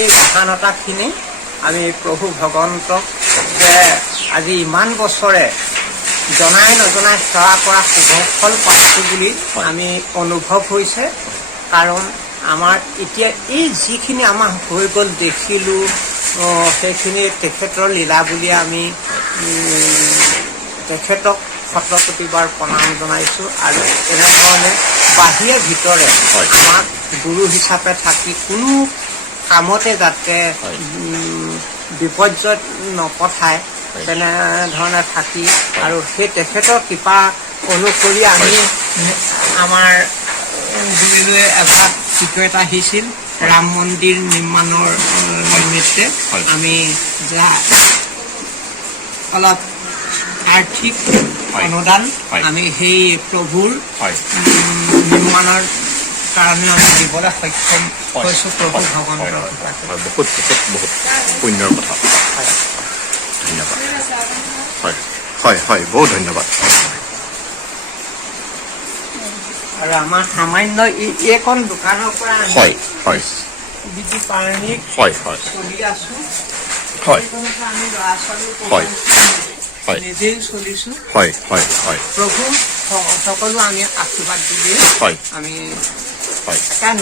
এই মহানতাখিনি আমি প্ৰভু ভগৱন্তক যে আজি ইমান বছৰে জনাই নজনাই সেৱা কৰা শুভফল পাইছোঁ বুলি আমি অনুভৱ হৈছে। কাৰণ আমাৰ এতিয়া এই যিখিনি আমাৰ হৈ গ'ল দেখিলোঁ সেইখিনি তেখেতৰ লীলা বুলি আমি তেখেতক শতকোটিবাৰ প্ৰণাম জনাইছোঁ। আৰু এনেধৰণে বাহিৰে ভিতৰে আমাক গুৰু হিচাপে থাকি কোনো কামতে যাতে বিপৰ্যয় নপঠায় তেনেধৰণে থাকি আৰু সেই তেখেতৰ কৃপা অনুসৰি আমি আমাৰ গুৰুলৈ এভাগ টিকট আহিছিল ৰাম মন্দিৰ নিৰ্মাণৰ নিমিত্তে। আমি যা অলপ আৰ্থিক অনুদান আমি সেই প্ৰভুৰ নিৰ্মাণৰ কাৰণে আমি দিবলৈ সক্ষম হৈছোঁ প্ৰভু ভগৱন্তৰ। বহুত বহুত পুণ্যৰ কথা। ধন্যবাদ। হয় হয় হয়, বহুত ধন্যবাদ। আৰু আমাৰ সামান্য এইখন দোকানৰ পৰা হয় হয় বিধি পাৰণিক হয় হয় চলি আছোঁ। হয় আমি ল'ৰা ছোৱালী হয় হয় নিজেই চলিছোঁ। হয় হয় হয় প্ৰভু সকলো আমি আশীৰ্বাদ দিলে আমি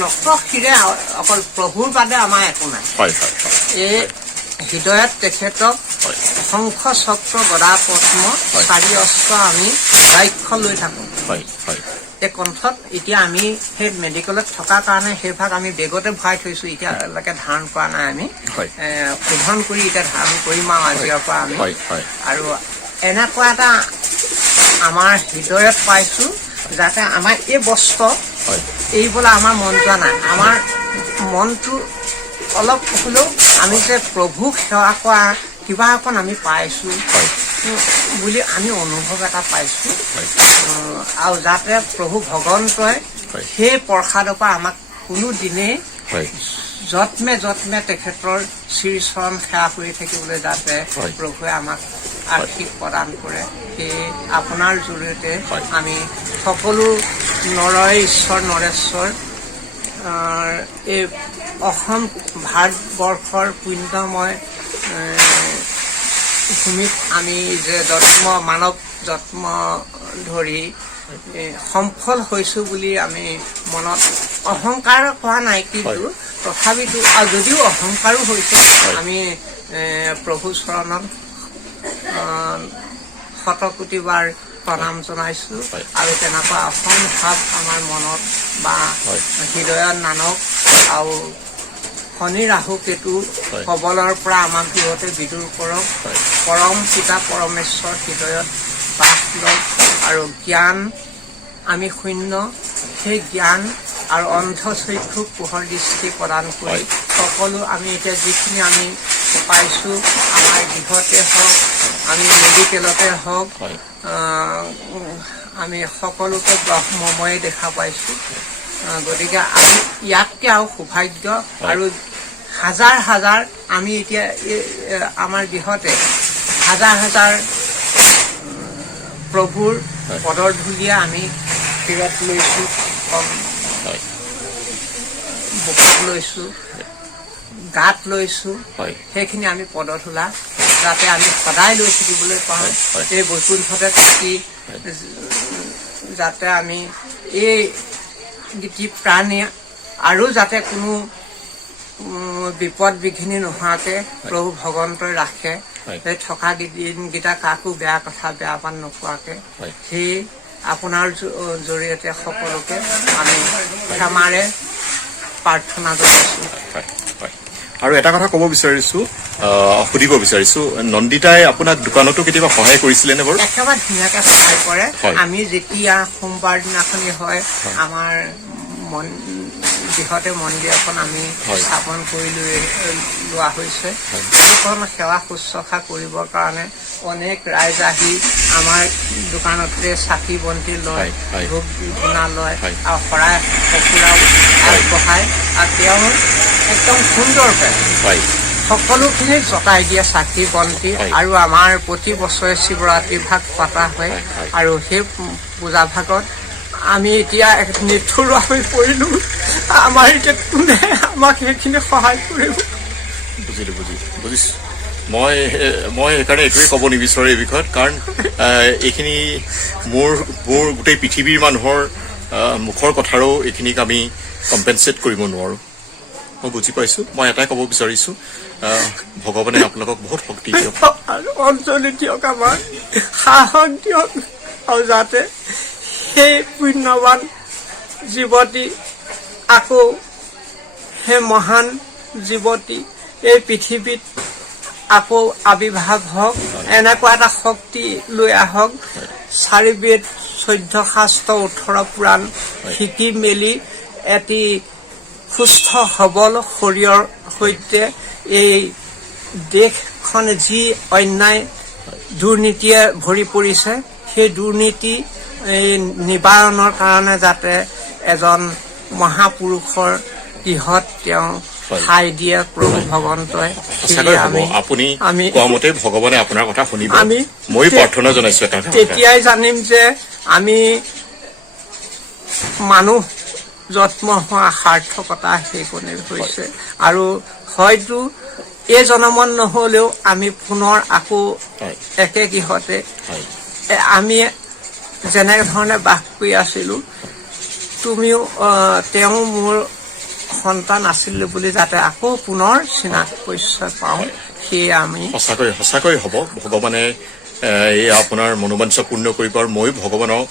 নকশিৰে অকল প্ৰভুৰ বাদে আমাৰ একো নাই। এই হৃদয়ত তেখেতক অসংখ্য চক্ৰ গদা পদ্ম চাৰি অস্ত্ৰ আমি দায়িত্ব লৈ থাকোঁ। এই কণ্ঠত এতিয়া আমি সেই মেডিকেলত থকাৰ কাৰণে সেইভাগ আমি বেগতে ভৰাই থৈছোঁ। এতিয়ালৈকে ধাৰণ কৰা নাই। আমি শোধন কৰি এতিয়া ধাৰণ কৰিম আৰু আজিৰ পৰা আমি। আৰু এনেকুৱা এটা আমাৰ হৃদয়ত পাইছোঁ যাতে আমাৰ এই বস্ত্ৰ এইবলৈ আমাৰ মন যোৱা নাই। আমাৰ মনটো অলপ হ'লেও আমি যে প্ৰভুক সেৱা কৰা কিবা অকণ আমি পাইছোঁ বুলি আমি অনুভৱ এটা পাইছোঁ। আৰু যাতে প্ৰভু ভগৱন্তই সেই প্ৰসাদৰ পৰা আমাক কোনো দিনেই যত্মে যত্মে তেখেতৰ শ্ৰীচৰণ সেৱা কৰি থাকিবলৈ যাতে প্ৰভুৱে আমাক আশীষ প্ৰদান কৰে। সেই আপোনাৰ জৰিয়তে আমি সকলো নৰ ঈশ্বৰ নৰেশ্বৰ এই অসম ভাৰতবৰ্ষৰ পুণ্যময় ভূমিত আমি যে মানৱ জন্ম ধৰি সফল হৈছোঁ বুলি আমি মনত অহংকাৰ কৰা নাই, কিন্তু তথাপিতো আৰু যদিও অহংকাৰো হৈছে আমি প্ৰভু চৰণত শতকোটিবাৰ প্ৰণাম জনাইছোঁ। আৰু তেনেকুৱা অসম্ভাৱ আমাৰ মনত বা হৃদয়ত নানক আৰু শনি ৰাহু কেতু কবলৰ পৰা আমাক দূৰতে বিদুৰ কৰক। পৰম পিতা পৰমেশ্বৰ হৃদয়ত বাস লওক। আৰু জ্ঞান আমি শূন্য, সেই জ্ঞান আৰু অন্ধচক্ষুক পোহৰ দৃষ্টি প্ৰদান কৰি সকলো আমি এতিয়া যিখিনি আমি পাইছোঁ আমাৰ গৃহতে হওক আমি মেডিকেলতে হওক আমি সকলোকে ব্ৰহ্মময়ে দেখা পাইছোঁ। গতিকে আমি ইয়াতকৈ আৰু সৌভাগ্য আৰু হাজাৰ হাজাৰ আমি এতিয়া আমাৰ গৃহতে হাজাৰ হাজাৰ প্ৰভুৰ পদৰ ধূলিয়ে আমি শিৰত লৈছোঁ, বুকুত লৈছোঁ, গাত লৈছোঁ। সেইখিনি আমি পদধূলা যাতে আমি সদায় লৈ থাকিবলৈ পাওঁ। এই বৈকুণ্ঠতে থাকি যাতে আমি এই গীতি প্ৰাণী আৰু যাতে কোনো বিপদ বিঘিনি নোহোৱাকৈ প্ৰভু ভগৱন্তই ৰাখে। সেই থকা দিনকেইটা কাকো বেয়া কথা বেয়া পান নোকোৱাকৈ সেই আপোনাৰ জৰিয়তে সকলোকে আমি ক্ষমাৰে প্ৰাৰ্থনা জনাইছোঁ। আৰু এটা কথা ক'ব বিচাৰিছোঁ, সুধিব বিচাৰিছোঁ, নন্দিতাই আপোনাক দোকানতো কেতিয়াবা সহায় কৰিছিলে নে বাৰু? একেবাৰে ধুনীয়াকৈ সহায় কৰে। আমি যেতিয়া সোমবাৰ দিনাখনি হয় আমাৰ গৃহতে মন্দিৰ এখন আমি স্থাপন কৰি লোৱা হৈছে। সেইখন সেৱা শুশ্ৰূষা কৰিবৰ কাৰণে অনেক ৰাইজ আহি আমাৰ দোকানতে চাকি বন্তি লয়, ধূপ ধূনা লয় আৰু শৰাই সঁফুৰাও আগবঢ়ায়। আৰু তেওঁ একদম সুন্দৰকৈ সকলোখিনি জতাই দিয়ে চাকি বন্তি। আৰু আমাৰ প্ৰতি বছৰে শিৱৰাত্ৰি ভাগ পতা হয়। আৰু সেই পূজা ভাগত আমি এতিয়া নিঠুৰ হৈ পৰিলোঁ। আমাৰ এতিয়া কোনে আমাক সেইখিনি সহায় কৰিব? বুজিছোঁ মই সেইকাৰণে একোৱেই ক'ব নিবিচাৰোঁ এই বিষয়ত কাৰণ এইখিনি মোৰ গোটেই পৃথিৱীৰ মানুহৰ মুখৰ কথাৰো এইখিনিক আমি কম্পেনচেট কৰিব নোৱাৰোঁ মই বুজি পাইছোঁ মই এটাই ক'ব বিচাৰিছোঁ ভগৱানে আপোনালোকক বহুত শক্তি দিয়ক আৰু অঞ্জলি দিয়ক আমাৰ সাহস দিয়ক আৰু যাতে সেই পুণ্যৱান যুৱতী আকৌ সেই মহান যুৱতী এই পৃথিৱীত আকৌ আবিৰ্ভাৱ হওক এনেকুৱা এটা শক্তি লৈ আহক 4 বেদ 14 শাস্ত্ৰ 18 পুৰাণ শিকি মেলি এটি সুস্থ সবল শৰীৰৰ সৈতে এই দেশখন যি অন্যায় দুৰ্নীতিয়ে ভৰি পৰিছে সেই দুৰ্নীতি নিবাৰণৰ কাৰণে যাতে এজন মহাপুৰুষৰ গৃহত তেওঁ ঠাই দিয়ে প্ৰভু ভগৱন্তই আপুনি কোৱা মতে ভগৱানে আপোনাৰ কথা শুনিব মই প্ৰাৰ্থনা জনাইছো তেতিয়াই জানিম যে আমি মানুহ জন্ম হোৱা সাৰ্থকতা সেইকণে হৈছে আৰু হয়তো এই জনমত নহলেও আমি পুনৰ আকৌ একে গৃহতে আমি যেনেধৰণে বাস কৰি আছিলো তুমিও তেওঁ মোৰ সন্তান আছিল বুলি যাতে আকৌ পুনৰ চিনাক পৰিচয় পাওঁ সেয়ে আমি সঁচাকৈ হ'ব ভগৱানে এই আপোনাৰ মনোবাঞ্ছা পূৰ্ণ কৰিব আৰু ময়ো ভগৱানক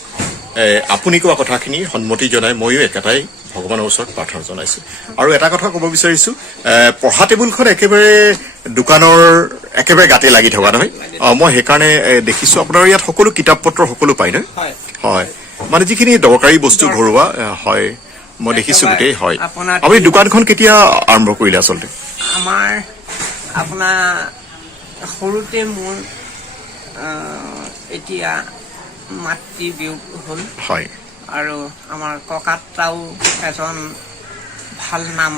আপুনি কোৱা কথাখিনি সন্মতি জনাই ময়ো একেটাই ভগৱানৰ ওচৰত প্ৰাৰ্থনা জনাইছো আৰু এটা কথা ক'ব বিচাৰিছো পঢ়া টেবুলখন একেবাৰে দোকানৰ একেবাৰে গাতে লাগি থকা নহয় মই সেইকাৰণে দেখিছো আপোনাৰ ইয়াত সকলো কিতাপ পত্ৰ সকলো পায় নহয় হয় মানে যিখিনি দৰকাৰী বস্তু ঘৰুৱা হয় মই দেখিছো গোটেই হয় আপুনি দোকানখন কেতিয়া আৰম্ভ কৰিলে আচলতে আমাৰ আপোনাৰ সৰুতে মোৰ এতিয়া মাতৃ বিয়োগ হ'ল হয় আৰু আমাৰ ককাতাও এজন ভাল নাম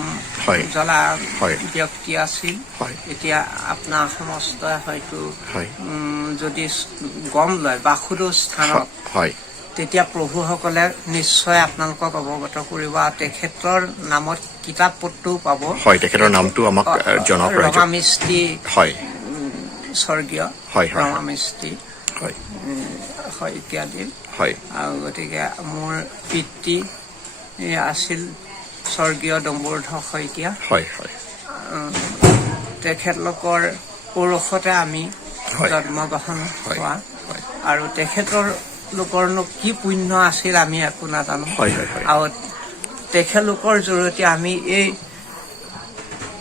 জ্বলা ব্যক্তি আছিল এতিয়া আপোনাৰ সমস্ত হয়তো যদি গম লয় বাসুদেৱ স্থানত তেতিয়া প্ৰভুসকলে নিশ্চয় আপোনালোকক অৱগত কৰিব আৰু তেখেতৰ নামত কিতাপ পত্ৰও পাব হয় তেখেতৰ নামটো আমাক জনাওক ৰমামিস্ত্ৰী হয় স্বৰ্গীয় ৰমামিস্ত্ৰী ইত্যাদি আৰু গতিকে মোৰ পিতৃ আছিল স্বৰ্গীয় ডম্বৰুধৰ শইকীয়া তেখেতলোকৰ পৌৰুষতে আমি জন্মগ্ৰহণ হোৱা আৰু তেখেতৰ লোকৰনো কি পুণ্য আছিল আমি একো নাজানো আৰু তেখেতলোকৰ জৰিয়তে আমি এই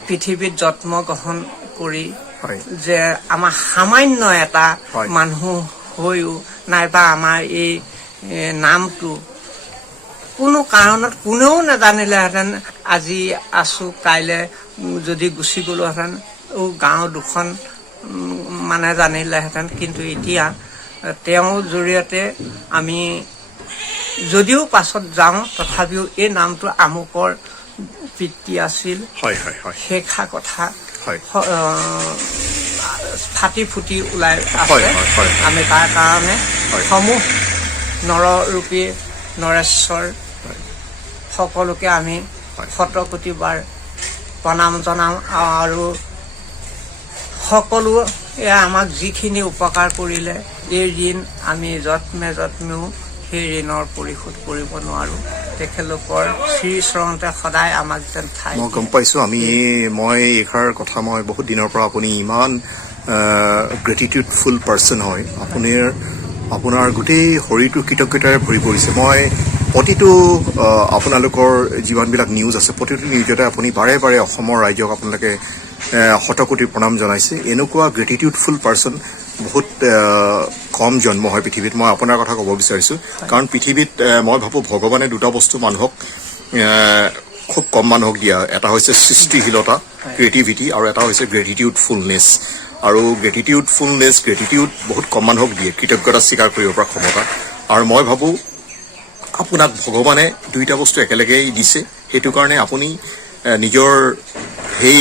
পৃথিৱীত জন্মগ্ৰহণ কৰি যে আমাৰ সামান্য এটা মানুহ হৈও নাইবা আমাৰ এই নামটো কোনো কাৰণত কোনেও নাজানিলেহেঁতেন আজি আছো কাইলে যদি গুচি গলোহেঁতেন গাঁও দুখন মানে জানিলেহেঁতেন কিন্তু এতিয়া তেওঁৰ জৰিয়তে আমি যদিও পাছত যাওঁ তথাপিও এই নামটো আমুকৰ পিতৃ আছিল সেইষা কথা ফাটি ফুটি ওলাই আছে আমি তাৰ কাৰণে সমূহ নৰৰূপী নৰেশ্বৰ সকলোকে আমি শতকোটিবাৰ প্ৰণাম জনাম আৰু সকলোৱে আমাক যিখিনি উপকাৰ কৰিলে এই ঋণ আমি যত্মেও সেই ঋণৰ পৰিশোধ কৰিব নোৱাৰো তেখেতলোকৰ শ্ৰীচৰণতে সদায় আমাক যেন ঠাই মই গম পাইছো মই এইষাৰ কথা মই বহুত দিনৰ পৰা আপুনি ইমান গ্ৰেটিটিউডফুল পাৰ্চন হয় আপোনাৰ গোটেই শৰীৰটো কৃতজ্ঞতাৰে ভৰি পৰিছে মই প্ৰতিটো আপোনালোকৰ যিমানবিলাক নিউজ আছে প্ৰতিটো নিউজতে আপুনি বাৰে বাৰে অসমৰ ৰাইজক আপোনালোকে শতকোটি প্ৰণাম জনাইছে এনেকুৱা গ্ৰেটিটিউডফুল পাৰ্চন বহুত কম জন্ম হয় পৃথিৱীত মই আপোনাৰ কথা ক'ব বিচাৰিছো কাৰণ পৃথিৱীত মই ভাবো ভগৱানে দুটা বস্তু মানুহক খুব কম মানুহক দিয়া এটা হৈছে সৃষ্টিশীলতা ক্ৰিয়েটিভিটি আৰু এটা হৈছে গ্ৰেটিটিউডফুলনেছ আৰু গ্ৰেটিটিউড বহুত কম মানুহক দিয়ে কৃতজ্ঞতা স্বীকাৰ কৰিব পৰা ক্ষমতা আৰু মই ভাবো আপোনাক ভগৱানে দুইটা বস্তু একেলগেই দিছে সেইটো কাৰণে আপুনি নিজৰ সেই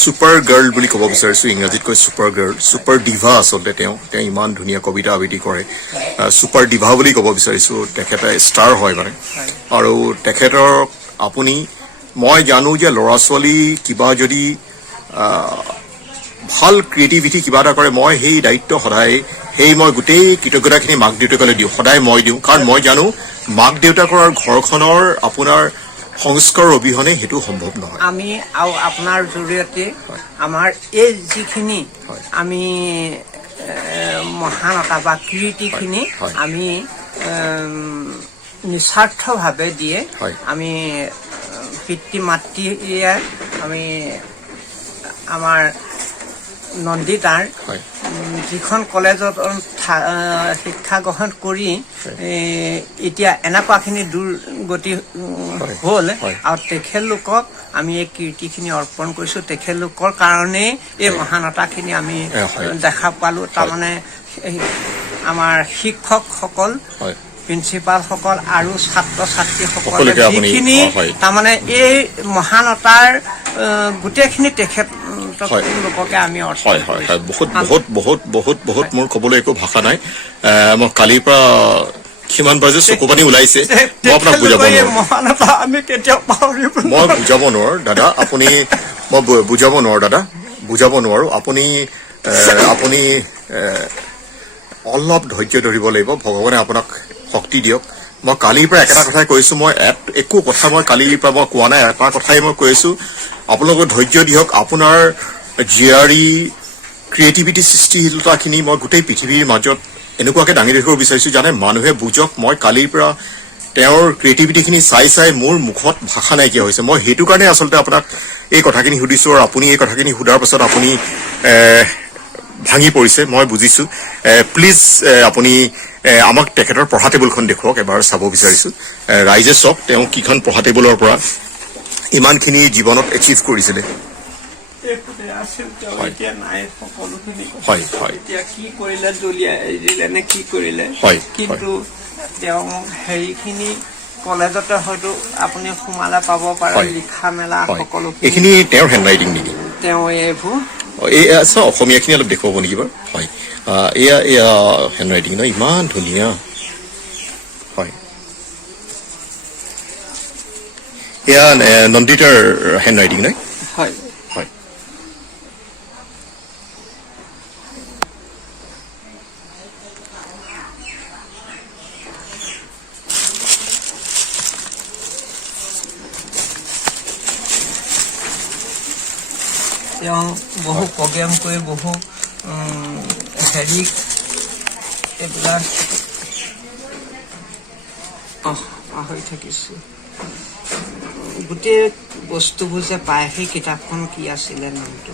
ছুপাৰ গাৰ্ল বুলি ক'ব বিচাৰিছো ইংৰাজীত কৈ ছুপাৰ ডিভা আচলতে তেওঁ ইমান ধুনীয়া কবিতা আবৃত্তি কৰে ছুপাৰ ডিভা বুলি ক'ব বিচাৰিছো তেখেতে ষ্টাৰ হয় মানে আৰু তেখেতৰ আপুনি মই জানো যে ল'ৰা ছোৱালী কিবা যদি ভাল ক্ৰিয়েটিভিটি কিবা এটা কৰে মই সেই দায়িত্ব সদায় মই গোটেই কৃতজ্ঞতাখিনি মাক দেউতাকলৈ দিওঁ সদায় মই দিওঁ কাৰণ মই জানো মাক দেউতাকৰ ঘৰখনৰ আপোনাৰ সংস্কাৰৰ অবিহনে সেইটো সম্ভৱ নহয় আমি আৰু আপোনাৰ জৰিয়তে আমাৰ এই যিখিনি আমি মহানতা বা কীৰ্তিখিনি আমি নিস্বাৰ্থভাৱে দিয়ে আমি পিতৃ মাতৃয়ে আমি আমাৰ নন্দিতাৰ যিখন কলেজত শিক্ষা গ্ৰহণ কৰি এতিয়া এনেকুৱাখিনি দুৰ্গতি হ'ল আৰু তেখেতলোকক আমি এই কীৰ্তিখিনি অৰ্পণ কৰিছোঁ তেখেতলোকৰ কাৰণেই এই মহানতাখিনি আমি দেখা পালোঁ তাৰমানে আমাৰ শিক্ষকসকল প্ৰিন্সিপালসকল আৰু ছাত্ৰ ছাত্ৰীসকলে যিখিনি তাৰমানে এই মহানতাৰ গোটেইখিনি তেখেত লোককে আমি বহুত বহুত বহুত বহুত বহুত মোৰ ক'বলৈ একো ভাষা নাই মই কালিৰ পৰা কিমান বাজে চকু পানী ওলাইছে মই আপোনাক বুজাব নোৱাৰো মই বুজাব নোৱাৰো দাদা আপুনি মই বুজাব নোৱাৰো দাদা বুজাব নোৱাৰো আপুনি অলপ ধৈৰ্য ধৰিব লাগিব ভগৱানে আপোনাক শক্তি দিয়ক মই কালিৰ পৰা একেটা কথাই কৈছো মই একো কথা মই কালিৰ পৰা মই কোৱা নাই এটা কথাই মই কৈছো আপোনালোকে ধৈৰ্য দিয়ক আপোনাৰ জিয়াৰী ক্ৰিয়েটিভিটি সৃষ্টিশীলতাখিনি মই গোটেই পৃথিৱীৰ মাজত এনেকুৱাকে দাঙি ৰাখিব বিচাৰিছো জানে মানুহে বুজক মই কালিৰ পৰা তেওঁৰ ক্ৰিয়েটিভিটিখিনি চাই মোৰ মুখত ভাষা নাইকিয়া হৈছে মই সেইটো কাৰণে আচলতে আপোনাক এই কথাখিনি সুধিছো আৰু আপুনি এই কথাখিনি সোধাৰ পাছত আপুনি ভাঙি পৰিছে মই বুজিছো প্লিজ আপুনি আমাক তেখেতৰ পঢ়া টেবুলখন দেখুৱাওক এবাৰ চাব বিচাৰিছো ৰাইজে চাওক তেওঁ কিখন পঢ়া টেবুলৰ পৰা ইমানখিনি জীৱনত এচিভ কৰিছিলে কিন্তু তেওঁ হেৰিখিনি কলেজতে হয়তো আপুনি সোমালে পাব পাৰে লিখা মেলা সকলো এইখিনি তেওঁৰ হেণ্ডৰাইটিং নেকি তেওঁ এইবোৰ আচ্ছা অসমীয়াখিনি অলপ দেখুৱাব নেকি বাৰু হয় এয়া হেণ্ডৰাইটিং ন ইমান ধুনীয়া হয় এয়া নন্দিতাৰ হেণ্ডৰাইটিং নহয় হয় হয় তেওঁ বহু প্ৰগ্ৰেম কৰি বহু হেৰি এইবিলাক পাহৰি থাকিছোঁ গোটেই বস্তুবোৰ যে পায় সেই কিতাপখন কি আছিলে নামটো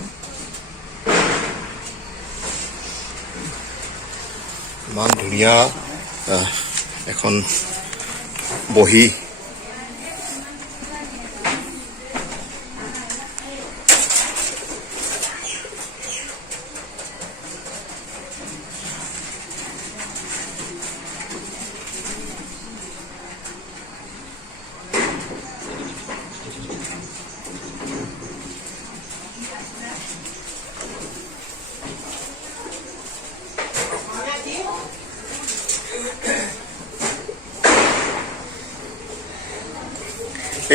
ইমান ধুনীয়া এখন বহি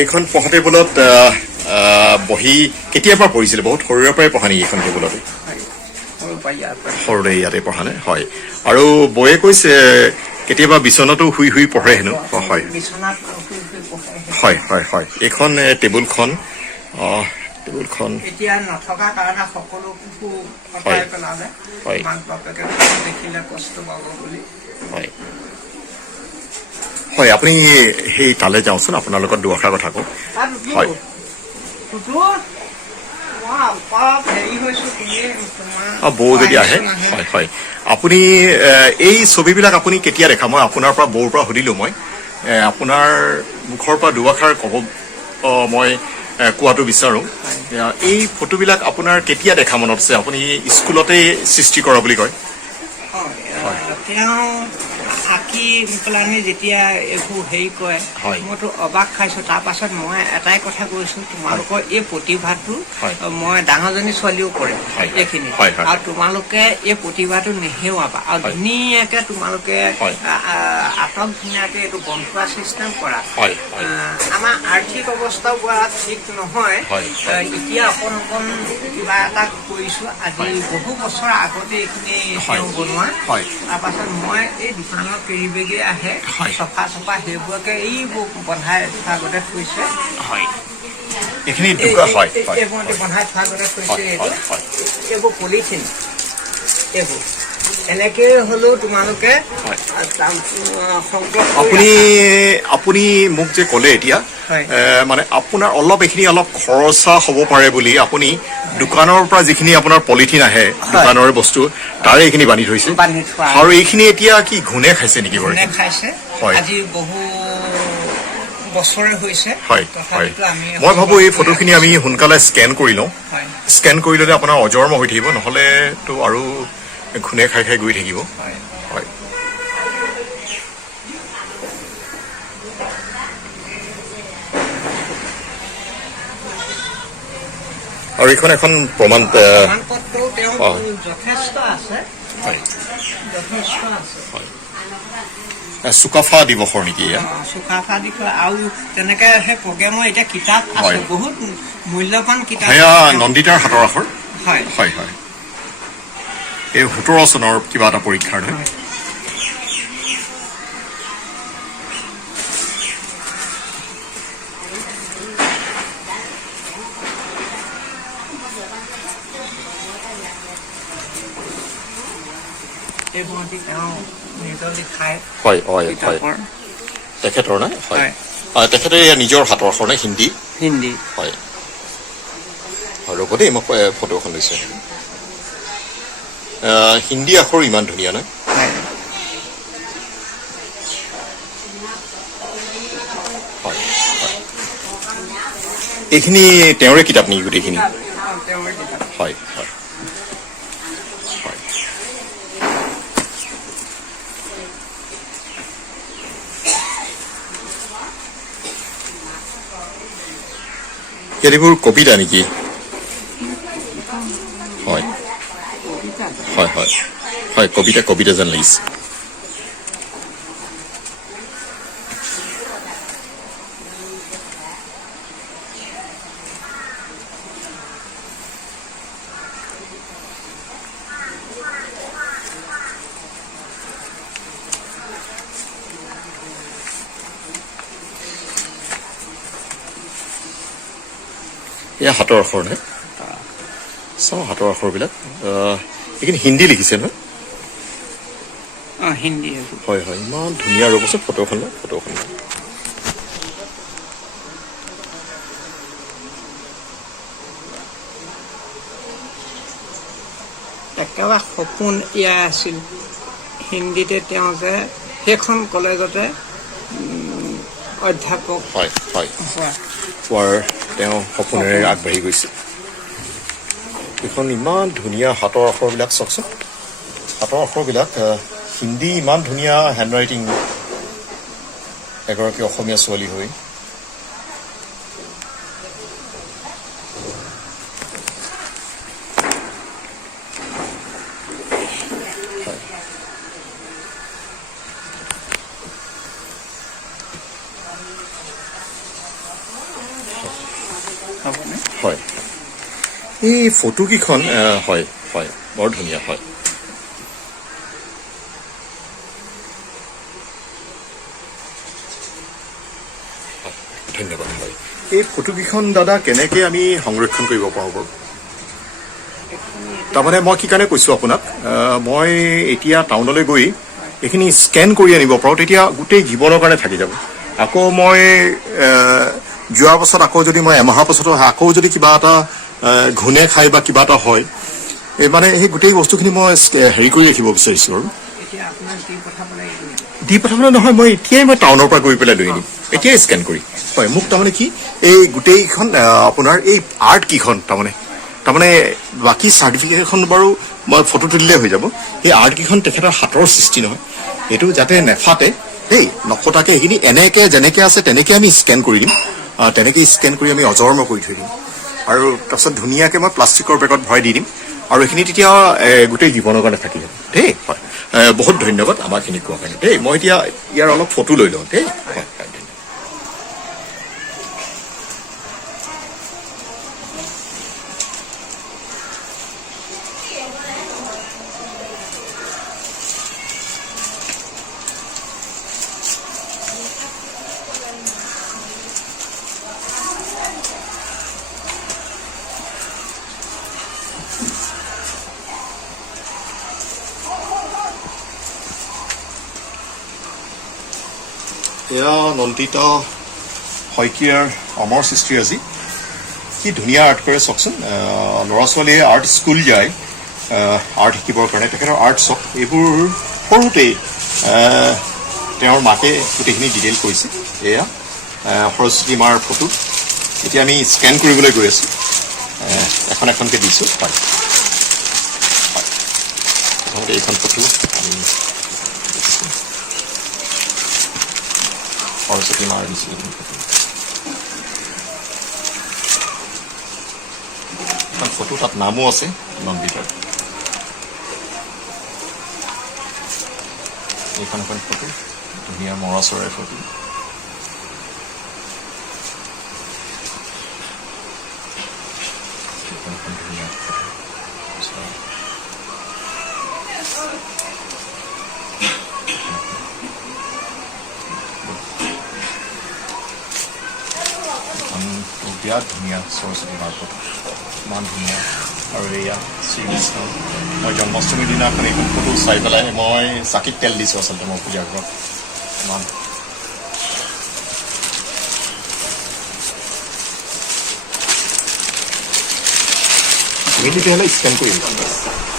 এইখন পঢ়া টেবুলত বহি কেতিয়াৰ পৰা পঢ়িছিলে বহুত সৰুৰে পৰাই পঢ়া নেকি এইখন টেবুলতে সৰুৰে ইয়াতে পঢ়া নে হয় আৰু বৌয়ে কৈছে কেতিয়াবা বিচনাতো শুই শুই পঢ়ে হেনো হয় হয় হয় হয় এইখন টেবুলখন এতিয়া নথকা কাৰণে সকলো হটাই পেলালে মাক বাপেকে দেখিলে কষ্ট পাব বুলি হয় হয় আপুনি সেই তালে যাওঁচোন আপোনাৰ লগত দুআষাৰ কথা কওঁ হয় বৌ যদি আহে হয় হয় আপুনি এই ছবিবিলাক আপুনি কেতিয়া দেখা মই আপোনাৰ পৰা বৌৰ পৰা সুধিলো মই আপোনাৰ মুখৰ পৰা দুআষাৰ ক'ব মই কোৱাটো বিচাৰো এই ফটোবিলাক আপোনাৰ কেতিয়া দেখা মনত আছে আপুনি স্কুলতে সৃষ্টি কৰা বুলি কয় আঁকি পেলানি যেতিয়া এইবোৰ হেৰি কৰে মইতো অবাক খাইছো তাৰ পাছত মই এটাই কথা কৈছো তোমালোকৰ এই প্ৰতিভাটো মই ডাঙৰজনী ছোৱালীও কৰে এইখিনি আৰু তোমালোকে এই প্ৰতিভাটো নেহেৰুৱাবা আৰু ধুনীয়াকে তোমালোকে আটক ধুনীয়াকে এইটো বন্ধোৱা চিষ্টেম কৰা আমাৰ আৰ্থিক অৱস্থাও বৰ ঠিক নহয় এতিয়া অকণ অকণ কিবা এটা কৰিছো আজি বহু বছৰ আগতে এইখিনি বনোৱা তাৰপাছত মই এই দোকানৰ কেৰি বেগে আহে চফা সেইবোৰকে এইবোৰ বন্ধাই আগতে থৈছে বন্ধাই থোৱা আগতে থৈছে এইবোৰ পলিথিন এইবোৰ এনেকে হলেও তোমালোকে আপুনি মোক যে ক'লে এতিয়া মানে আপোনাৰ অলপ এইখিনি অলপ খৰচা হ'ব পাৰে বুলি আপুনি দোকানৰ পৰা যিখিনি আপোনাৰ পলিথিন আহে দোকানৰ বস্তু তাৰে এইখিনি বান্ধি থৈছে আৰু এইখিনি এতিয়া কি ঘুণে খাইছে নেকি বাৰু খাইছে আজি বহু বছৰে হৈছে মই ভাবো এই ফটোখিনি আমি সোনকালে স্কেন কৰি লওঁ স্কেন কৰি ল'লে আপোনাৰ অজৰ্ম হৈ থাকিব নহ'লেতো আৰু ঘুণে খাই খাই গৈ থাকিব আৰু এইখন এখন প্ৰমাণ চুকাফা দিৱসৰ নেকি চুকাফা দিৱস আৰু তেনেকে সেই প্ৰগ্ৰেমৰ এতিয়া কিতাপ আছে বহুত মূল্যৱান কিতাপ নন্দিতাৰ হাতৰ আখৰ হয় এই 17 চনৰ কিবা এটা পৰীক্ষাৰ হয় তেখেতৰ নাই তেখেতে নিজৰ হাতৰ আখৰ নাই হিন্দী হয় ৰ'ব দেই মই ফটো এখন লৈছো হিন্দী আখৰ ইমান ধুনীয়া নাই এইখিনি তেওঁৰে কিতাপ নেকি গোটেইখিনি হয় এইবোৰ কবিতা নেকি হয় কবিতা যেন লাগিছে এয়া হাতৰ আখৰ নে চাওঁ হাতৰ আখৰবিলাক এইখিনি হিন্দী লিখিছে নহয় হিন্দী হয় ইমান ধুনীয়া ৰ'বচোন ফটোখন একেবাৰে সপোন এয়া আছিল হিন্দীতে তেওঁ যে সেইখন কলেজতে অধ্যাপক হোৱাৰ তেওঁ সপোনেৰে আগবাঢ়ি গৈছে এইখন ইমান ধুনীয়া হাতৰ আখৰবিলাক চাওকচোন হাতৰ আখৰবিলাক হিন্দী ইমান ধুনীয়া হেণ্ড ৰাইটিং এগৰাকী অসমীয়া ছোৱালী হৈ হয় এই ফটোকেইখন হয় বৰ ধুনীয়া হয় ধন্যবাদ এই ফটোকেইখন দাদা কেনেকে আমি সংৰক্ষণ কৰিব পাৰোঁ বাৰু তাৰমানে মই কি কাৰণে কৈছোঁ আপোনাক মই এতিয়া টাউনলৈ গৈ এইখিনি স্কেন কৰি আনিব পাৰোঁ তেতিয়া গোটেই জীৱনৰ কাৰণে থাকি যাব আকৌ মই যোৱাৰ পাছত আকৌ যদি মই এমাহৰ পাছত আকৌ যদি কিবা এটা ঘুণে খাই বা কিবা এটা হয় মানে সেই গোটেই বস্তুখিনি মই হেৰি কৰি ৰাখিব বিচাৰিছোঁ আৰু দি পঠাবলৈ নহয় মই এতিয়াই মই টাউনৰ পৰা গৈ পেলাই লৈ আনিম এতিয়াই স্কেন কৰি হয় মোক তাৰমানে কি এই গোটেইখন আপোনাৰ এই আৰ্ট কেইখন তাৰমানে বাকী চাৰ্টিফিকেটখন বাৰু মই ফটো তুলিলে হৈ যাব সেই আৰ্ট কেইখন তেখেতৰ হাতৰ সৃষ্টি নহয় এইটো যাতে নেফাটে দেই নফটাকে এইখিনি এনেকে যেনেকে আছে তেনেকে আমি স্কেন কৰি দিম তেনেকে স্কেন কৰি আমি অজৰ্ম কৰি থৈ দিম আৰু তাৰপিছত ধুনীয়াকে মই প্লাষ্টিকৰ বেগত ভৰাই দি দিম আৰু এইখিনি তেতিয়া গোটেই জীৱনৰ কাৰণে থাকি যাব দেই হয় বহুত ধন্যবাদ আমাৰখিনি কোৱাৰ কাৰণে দেই মই এতিয়া ইয়াৰ অলপ ফটো লৈ লওঁ দেই এয়া নন্দিতা শইকীয়াৰ অমৰ সৃষ্টিৰাজি কি ধুনীয়া আৰ্ট কৰে চাওকচোন ল'ৰা ছোৱালীয়ে আৰ্ট স্কুল যায় আৰ্ট শিকিবৰ কাৰণে তেখেতৰ আৰ্ট চক এইবোৰ সৰুতেই তেওঁৰ মাকে গোটেইখিনি ডিটেইল কৰিছে এয়া সৰস্বতী মাৰ ফটো এতিয়া আমি স্কেন কৰিবলৈ গৈ আছোঁ এখন এখনকৈ দিছোঁ হয় প্ৰথমতে এইখন ফটো আমি সৰস্বতী মাৰ দিছোঁ এখন ফটো তাত নামো আছে নন্দিতাৰ এইখন এখন ফটো ধুনীয়া মৰা চৰাইৰ ফটো এইখন এখন ধুনীয়া বিৰাট ধুনীয়া সৰস্বতী মাৰ ফটো ইমান ধুনীয়া আৰু এয়া শ্ৰীকৃষ্ণ মই জন্মাষ্টমীৰ দিনাখন এইখন ফটো চাই পেলাই মই চাকিত তেল দিছোঁ আচলতে মই পূজা ঘৰত ইমান তুমি তেতিয়াহ'লে স্কেন কৰিম